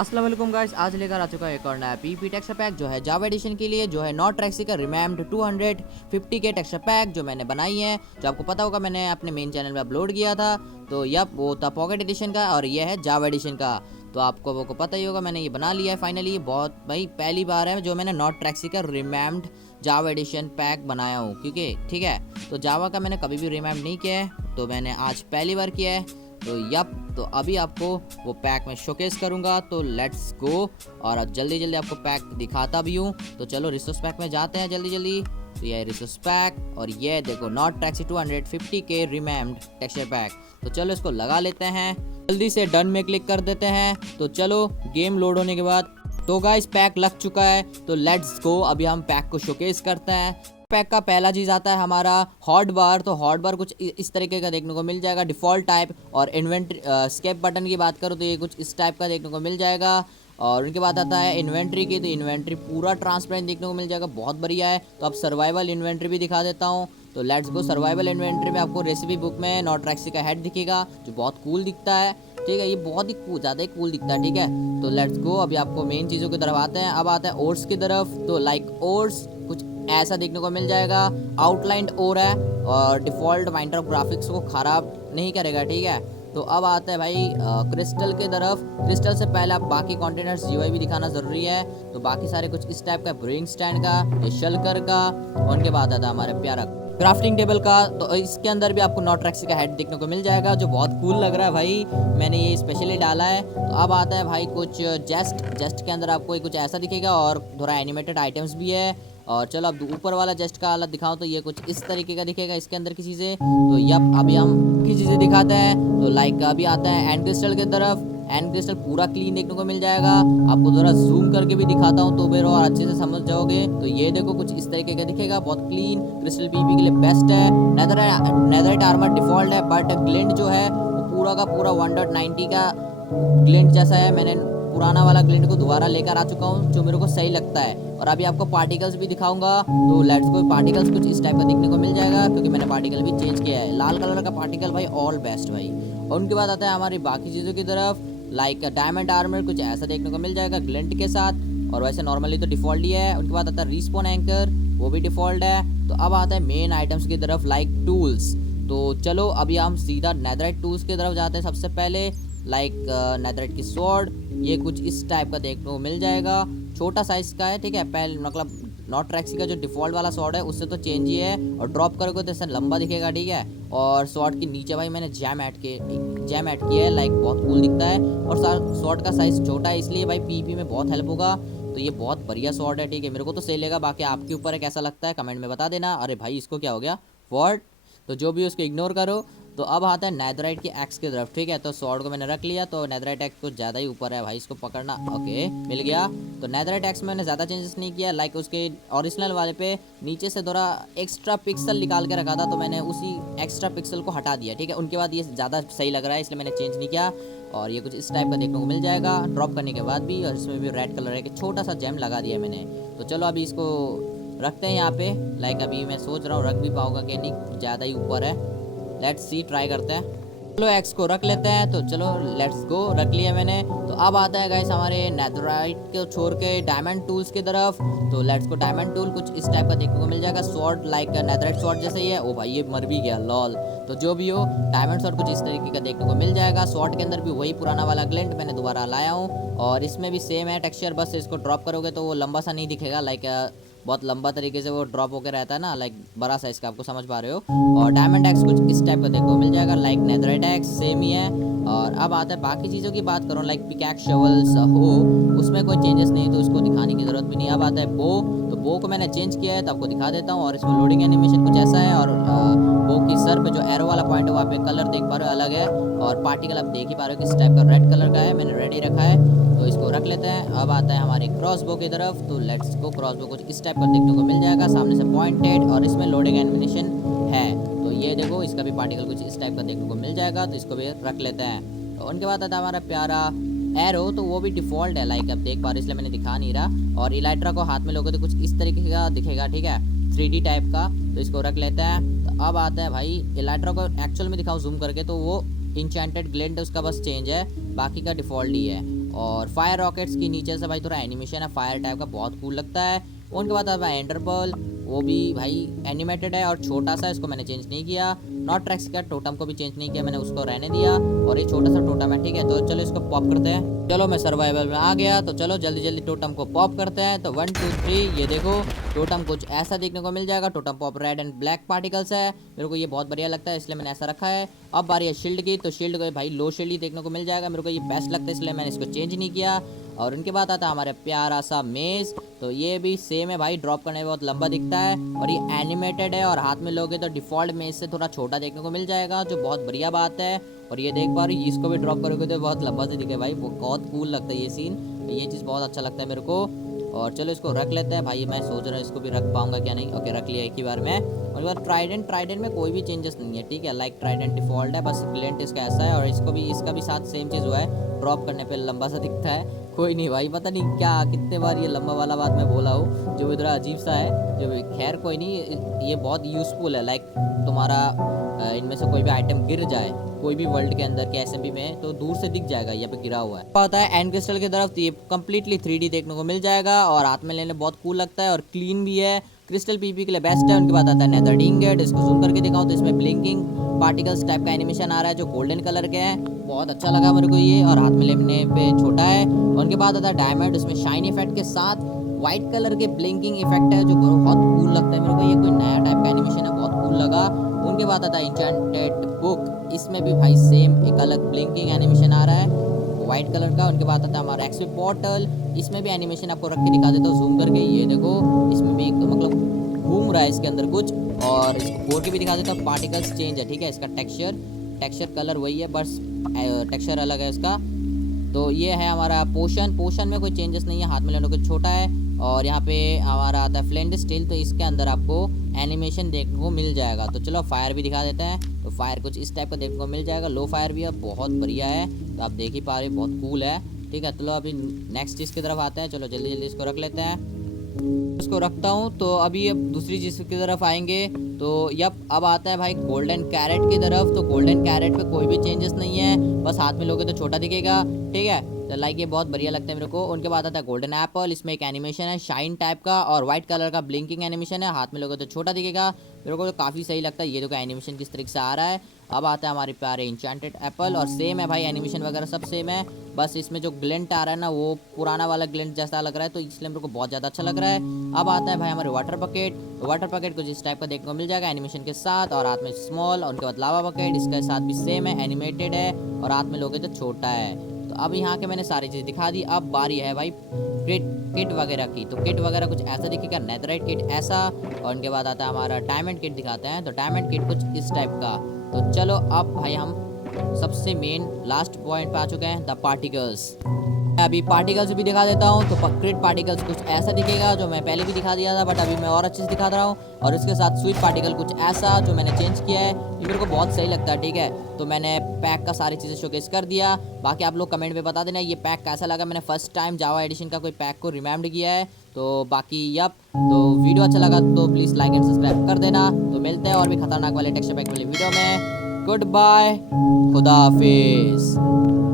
अस्सलाम वालेकुम गाइस, आज लेकर आ चुका है एक और नया पीपी टेक्सचर पैक जो है जावा एडिशन के लिए, जो है नॉट ट्रैक्सी का रिमैम्ड 250 के टेक्सचर पैक जो मैंने बनाई है। जो आपको पता होगा मैंने अपने मेन चैनल में अपलोड किया था। तो यप वो था पॉकेट एडिशन का और ये है जावा एडिशन का। तो आपको वो को पता ही होगा, मैंने ये बना लिया है फाइनली। बहुत भाई पहली बार है जो मैंने नॉट ट्रैक्सी का रिमैम्ड जावा एडिशन पैक बनाया हूँ, क्योंकि ठीक है तो जावा का मैंने कभी भी रिमैम्ड नहीं किया है, तो मैंने आज पहली बार किया है। तो यप तो अभी आपको वो पैक मैं शोकेस करूंगा, तो लेट्स गो। और अब जल्दी जल्दी आपको पैक दिखाता भी हूँ। तो चलो रिसोर्स पैक में जाते हैं जल्दी जल्दी। तो ये रिसोर्स पैक और ये देखो नॉट ट्रैक्सी 250 के रिमैम्ड टेक्सचर पैक। तो चलो इसको लगा लेते हैं, जल्दी से डन में क्लिक कर देते हैं। तो चलो गेम लोड होने के बाद तो गाइस पैक लग चुका है। तो लेट्स गो, अभी हम पैक को शोकेस करते हैं। पैक का पहला चीज़ आता है हमारा हॉट बार। तो हॉट बार कुछ इस तरीके का देखने को मिल जाएगा, डिफ़ॉल्ट टाइप। और इन्वेंट्री स्केप बटन की बात करूँ तो ये कुछ इस टाइप का देखने को मिल जाएगा। और उनके बाद आता है इन्वेंट्री की, तो इन्वेंट्री पूरा ट्रांसपेरेंट देखने को मिल जाएगा, बहुत बढ़िया है। तो अब सर्वाइवल इन्वेंट्री भी दिखा देता हूँ। तो लेट्स गो, सर्वाइवल इन्वेंट्री में आपको रेसिपी बुक में नॉट ट्रैक्सी का हेड दिखेगा जो बहुत कूल दिखता है। ठीक है, ये बहुत ही ज़्यादा ही कूल दिखता है। ठीक है, तो लेट्स गो, अभी आपको मेन चीज़ों की तरफ आते हैं। अब आता है ओर्स की तरफ। तो लाइक ओर्स कुछ ऐसा देखने को मिल जाएगा, आउटलाइंड ओर है और डिफ़ॉल्ट माइनक्राफ्ट ग्राफिक्स को ख़राब नहीं करेगा। ठीक है, तो अब आता है भाई क्रिस्टल की तरफ। क्रिस्टल से पहले आप बाकी कंटेनर्स यूआई भी दिखाना ज़रूरी है। तो बाकी सारे कुछ इस टाइप का, ब्रूइंग स्टैंड का, ये शलकर का, और उनके बाद आता है हमारे प्यारा क्राफ्टिंग टेबल का। तो इसके अंदर भी आपको नॉट ट्रैक्सी का हेड देखने को मिल जाएगा जो बहुत कूल लग रहा है भाई, मैंने ये स्पेशली डाला है। तो अब आता है भाई कुछ जेस्ट के अंदर आपको कुछ ऐसा दिखेगा और थोड़ा एनिमेटेड आइटम्स भी है। और चलो अब ऊपर वाला जेस्ट का हालत दिखाऊं तो ये कुछ इस तरीके का दिखेगा इसके अंदर की चीज़ें। तो यप अभी हम की चीज़ें दिखाते हैं। तो लाइक अभी आता है एंड क्रिस्टल की तरफ। एंड क्रिस्टल पूरा क्लीन देखने को मिल जाएगा, आपको थोड़ा जूम करके भी दिखाता हूँ तो फिर और अच्छे से समझ जाओगे। तो ये देखो कुछ इस तरीके का दिखेगा, बहुत क्लीन। क्रिस्टल पीपी के लिए बेस्ट है। नेदरराइट आर्मर डिफॉल्ट है, बट ग्लिंट जो है वो पूरा का पूरा 1.90 का ग्लिंट जैसा है। मैंने पुराना वाला ग्लिंट को दोबारा लेकर आ चुका हूँ जो मेरे को सही लगता है। और अभी आपको पार्टिकल्स भी दिखाऊंगा। तो लेट्स गो, पार्टिकल्स कुछ इस टाइप का देखने को मिल जाएगा क्योंकि मैंने पार्टिकल भी चेंज किया है। लाल कलर का पार्टिकल भाई ऑल बेस्ट भाई। और उनके बाद आता है हमारी बाकी चीज़ों की तरफ। लाइक डायमंड आर्मर कुछ ऐसा देखने को मिल जाएगा ग्लिंट के साथ, और वैसे नॉर्मली तो डिफ़ॉल्ट ही है। उनके बाद आता है रिस्पॉन एंकर, वो भी डिफ़ॉल्ट है। तो अब आता है मेन आइटम्स की तरफ, लाइक टूल्स। तो चलो अभी हम सीधा नेदरराइट टूल्स की तरफ जाते हैं। सबसे पहले लाइक नेदरराइट की स्वॉर्ड, ये कुछ इस टाइप का देखने को मिल जाएगा, छोटा साइज़ का है। ठीक है, पहले मतलब नॉट ट्रैक्सी का जो डिफ़ॉल्ट वाला स्वॉर्ड है उससे तो चेंज ही है, और ड्रॉप करोगे तो ऐसा लंबा दिखेगा। ठीक है, और स्वॉर्ड के नीचे भाई मैंने जैम ऐड किया है, लाइक बहुत कूल दिखता है। और स्वॉर्ड का साइज़ छोटा है इसलिए भाई पीपी में बहुत हेल्प होगा। तो ये बहुत बढ़िया स्वॉर्ड है। ठीक है, मेरे को तो सही लगा, बाकी आपके ऊपर है कैसा लगता है कमेंट में बता देना। अरे भाई इसको क्या हो गया वॉर्ड, तो जो भी उसको इग्नोर करो। तो अब आता है नेदरराइट की एक्स की तरफ। ठीक है, तो स्वॉर्ड को मैंने रख लिया, तो नेदरराइट एक्स कुछ ज़्यादा ही ऊपर है भाई, इसको पकड़ना। ओके मिल गया। तो नेदरराइट एक्स में मैंने ज़्यादा चेंजेस नहीं किया, लाइक उसके ओरिजिनल वाले पे नीचे से थोड़ा एक्स्ट्रा पिक्सल निकाल के रखा था, तो मैंने उसी एक्स्ट्रा पिक्सल को हटा दिया। ठीक है, उनके बाद ये ज़्यादा सही लग रहा है इसलिए मैंने चेंज नहीं किया। और ये कुछ इस टाइप का देखने को मिल जाएगा ड्रॉप करने के बाद भी, और इसमें भी रेड कलर है कि छोटा सा जेम लगा दिया मैंने। तो चलो अभी इसको रखते हैं यहाँ पे। लाइक अभी मैं सोच रहा हूँ रख भी पाऊँगा कि नहीं, ज़्यादा ही ऊपर है। लेट्स सी, ट्राई करते हैं। चलो एक्स को रख लेते हैं। तो चलो लेट्स गो, रख लिया मैंने। तो अब आता है गाइस हमारे नेदरराइट को छोड़ के डायमंड टूल्स की तरफ। तो लेट्स को, डायमंड टूल कुछ इस टाइप का देखने को मिल जाएगा, स्वॉर्ड लाइक नेदरराइट स्वॉर्ड जैसे ही है। ओ भाई ये मर भी गया लॉल। तो जो भी हो, डायमंड स्वॉर्ड कुछ इस तरीके का देखने को मिल जाएगा। स्वॉर्ड के अंदर भी वही पुराना वाला ग्लिंट मैंने दोबारा लाया हूँ, और इसमें भी सेम है टेक्सचर, बस इसको ड्रॉप करोगे तो वो लंबा सा नहीं दिखेगा, लाइक बहुत लंबा तरीके से वो ड्रॉप होकर रहता है ना, लाइक बड़ा साइज़ का, आपको समझ पा रहे हो। और डायमंड एक्स कुछ इस टाइप का देखने को मिल जाएगा, लाइक नेदरराइट एक्स सेम ही है। और अब आता है बाकी चीज़ों की बात करूँ, लाइक पिकैक्स शवल्स हो, उसमें कोई चेंजेस नहीं, तो उसको दिखाने की ज़रूरत भी नहीं। अब आता है बो, तो बो को मैंने चेंज किया है तो आपको दिखा देता हूँ। और इसमें लोडिंग एनिमेशन कुछ ऐसा है, और बो की सर पे जो एरो वाला पॉइंट है वहाँ पे कलर देख पा रहे हो अलग है, और पार्टिकल आप देख ही पा रहे हो किस टाइप का रेड कलर का है, मैंने रेड ही रखा है। तो इसको रख लेते हैं। अब आता है हमारे क्रॉसबो की तरफ। तो लेट्स गो, क्रॉसबो कुछ इस टाइप का देखने को मिल जाएगा, सामने से पॉइंटेड, और इसमें लोडिंग एनिमेशन है। तो ये देखो इसका भी पार्टिकल कुछ इस टाइप का देखने को मिल जाएगा, तो इसको भी रख लेते हैं। तो उनके बाद आता है हमारा प्यारा एरो, तो वो भी डिफ़ॉल्ट है, लाइक आप देख पा रहे हो इसलिए मैंने दिखा नहीं रहा। और इलाइट्रा को हाथ में लोगे तो कुछ इस तरीके का दिखेगा। ठीक है, 3D टाइप का, तो इसको रख लेते हैं। तो अब आता है भाई इलाइट्रा को एक्चुअल में दिखाऊँ जूम करके, तो वो इंचेंटेड ग्लिंट उसका बस चेंज है, बाकी का डिफ़ॉल्ट ही है। और फायर रॉकेट्स की नीचे से भाई थोड़ा एनिमेशन है फायर टाइप का, बहुत कूल लगता है। उनके बाद आता है एंडरपर्ल, वो भी भाई एनिमेटेड है और छोटा सा, इसको मैंने चेंज नहीं किया। नॉट ट्रैक्स का टोटम को भी चेंज नहीं किया मैंने, उसको रहने दिया। और ये छोटा सा टोटम है, ठीक है। तो चलो इसको पॉप करते हैं। चलो मैं सर्वाइवल में आ गया, तो चलो जल्दी जल्दी टोटम को पॉप करते हैं। तो 1 2 3, ये देखो टोटम कुछ ऐसा देखने को मिल जाएगा। Totem pop red and black particles है, मेरे को ये बहुत बढ़िया लगता है इसलिए मैंने ऐसा रखा है। अब बारी है शील्ड की, तो शील्ड को भाई लो शील्ड ही देखने को मिल जाएगा, मेरे को ये बेस्ट लगता है इसलिए मैंने इसको चेंज नहीं किया। और उनके बाद आता है हमारे प्यारा सा मेज, तो ये भी सेम है भाई, ड्रॉप करने में बहुत लंबा दिखता है और ये एनिमेटेड है। और हाथ में लोगे तो डिफ़ॉल्ट मेज से थोड़ा छोटा देखने को मिल जाएगा, जो बहुत बढ़िया बात है। और ये देख पा रही, इसको भी ड्रॉप करोगे तो बहुत लंबा से दिखे भाई, बहुत कूल लगता है ये सीन, ये चीज़ बहुत अच्छा लगता है मेरे को। और चलो इसको रख लेते हैं भाई, मैं सोच रहा हूँ इसको भी रख पाऊंगा क्या नहीं। ओके रख लिया एक ही बार में। और बार ट्राइडेंट में कोई भी चेंजेस नहीं है, ठीक है, लाइक ट्राइडेंट डिफॉल्ट है, बस ग्लिंट इसका ऐसा है। और इसका भी साथ सेम चीज़ हुआ है, ड्रॉप करने पे लंबा सा दिखता है। कोई नहीं भाई, पता नहीं क्या कितने बार ये लंबा वाला बात मैं बोला हूँ, जो भी थोड़ा अजीब सा है, जो खैर कोई नहीं, ये बहुत यूज़फुल है। लाइक तुम्हारा इनमें से कोई भी आइटम गिर जाए कोई भी वर्ल्ड के अंदर के एसएमबी में, तो दूर से दिख जाएगा यहाँ पे गिरा हुआ है। पता है एंड क्रिस्टल की तरफ, तो ये कम्प्लीटली 3D देखने को मिल जाएगा और हाथ में लेने बहुत कूल लगता है और क्लीन भी है। क्रिस्टल पीपी के लिए बेस्ट है। उनके बाद आता है नेदर इंगेट, इसको जूम करके दिखाऊं तो इसमें ब्लिंकिंग पार्टिकल्स टाइप का एनिमेशन आ रहा है जो गोल्डन कलर के हैं, बहुत अच्छा लगा मेरे को ये, और हाथ में लेने पे छोटा है। उनके बाद आता है डायमंड, इसमें शाइन इफेक्ट के साथ व्हाइट कलर के ब्लिंकिंग इफेक्ट है जो बहुत कूल लगता है मेरे को, ये कोई नया टाइप का एनिमेशन है, बहुत कूल लगा। उनके बाद आता है इंचेंटेड बुक, इसमें भी भाई सेम एक अलग ब्लिंकिंग एनिमेशन आ रहा है व्हाइट कलर का। उनके बाद आता है हमारा एक्सपी पोर्टल, इसमें भी एनिमेशन आपको रख के दिखा देता हूँ जूम करके, ये देखो इसमें भी मतलब घूम रहा है इसके अंदर कुछ। और इसको खोल के भी दिखा देता हूँ, पार्टिकल्स चेंज है, ठीक है, इसका टेक्सचर कलर वही है, बस टेक्सचर अलग है इसका। तो ये है हमारा पोशन में कोई चेंजेस नहीं है, हाथ में लेने को छोटा है। और यहाँ पे हमारा आता है फ्लेंड स्टील, तो इसके अंदर आपको एनिमेशन देखने को मिल जाएगा। तो चलो फायर भी दिखा देते हैं, तो फायर कुछ इस टाइप का देखने को मिल जाएगा, लो फायर भी है, बहुत बढ़िया है, तो आप देख ही पा रहे बहुत कूल है, ठीक है। चलो अभी नेक्स्ट चीज़ की तरफ आते हैं, चलो जल्दी जल्दी इसको रख लेते हैं, इसको रखता हूँ। तो अभी अब दूसरी चीज़ की तरफ आएंगे, तो अब आता है भाई गोल्डन कैरेट की तरफ। तो गोल्डन कैरेट पे कोई भी चेंजेस नहीं है, बस हाथ में लोगे तो छोटा दिखेगा, ठीक है, तो लाइक ये बहुत बढ़िया लगता है मेरे को। उनके बाद आता है गोल्डन एप्पल, इसमें एक एनिमेशन है शाइन टाइप का और व्हाइट कलर का ब्लिंकिंग एनिमेशन है, हाथ में लोगे तो छोटा दिखेगा, मेरे को तो काफ़ी सही लगता है, ये देखो एनिमेशन किस तरीके से आ रहा है। अब आता है हमारे प्यारे इंचेंटेड एप्पल, और सेम है भाई एनिमेशन वगैरह सब सेम है, बस इसमें जो ग्लिंट आ रहा है ना वो पुराना वाला ग्लिंट जैसा लग रहा है, तो इसलिए मेरे को बहुत ज़्यादा अच्छा लग रहा है। अब आता है भाई हमारे वाटर बकेट कुछ इस टाइप का देखने को मिल जाएगा एनिमेशन के साथ, और हाथ में स्मॉल। और उनके बाद लावा बकेट, इसके साथ भी सेम है, एनिमेटेड है और हाथ में लोगे तो छोटा है। तो अब यहाँ के मैंने सारी चीज़ दिखा दी, अब बारी है भाई किट वगैरह की। तो किट वगैरह कुछ ऐसा दिखेगा, नेथराइट किट ऐसा, और उनके बाद आता है हमारा डायमंड किट दिखाते हैं, तो डायमंड किट कुछ इस टाइप का। तो चलो अब भाई हम सबसे मेन लास्ट पॉइंट पे आ चुके हैं, द पार्टिकल्स। अभी पार्टिकल्स भी दिखा देता हूँ, तो क्रिट पार्टिकल्स कुछ ऐसा दिखेगा, जो मैं पहले भी दिखा दिया था, बट अभी मैं और अच्छे से दिखा रहा हूँ। और इसके साथ स्वीट पार्टिकल कुछ ऐसा, जो मैंने चेंज किया है, ये मेरे को बहुत सही लगता है, ठीक है। तो मैंने पैक का सारी चीज़ें शोकेस कर दिया, बाकी आप लोग कमेंट में बता देना ये पैक कैसा लगा। मैंने फर्स्ट टाइम जावा एडिशन का कोई पैक को रिमेम्ड किया है, तो बाकी तो वीडियो अच्छा लगा तो प्लीज़ लाइक एंड सब्सक्राइब कर देना। तो मिलते हैं और भी खतरनाक वाले टेक्सचर पैक वाले वीडियो में। गुड बाय, खुदा हाफिज़।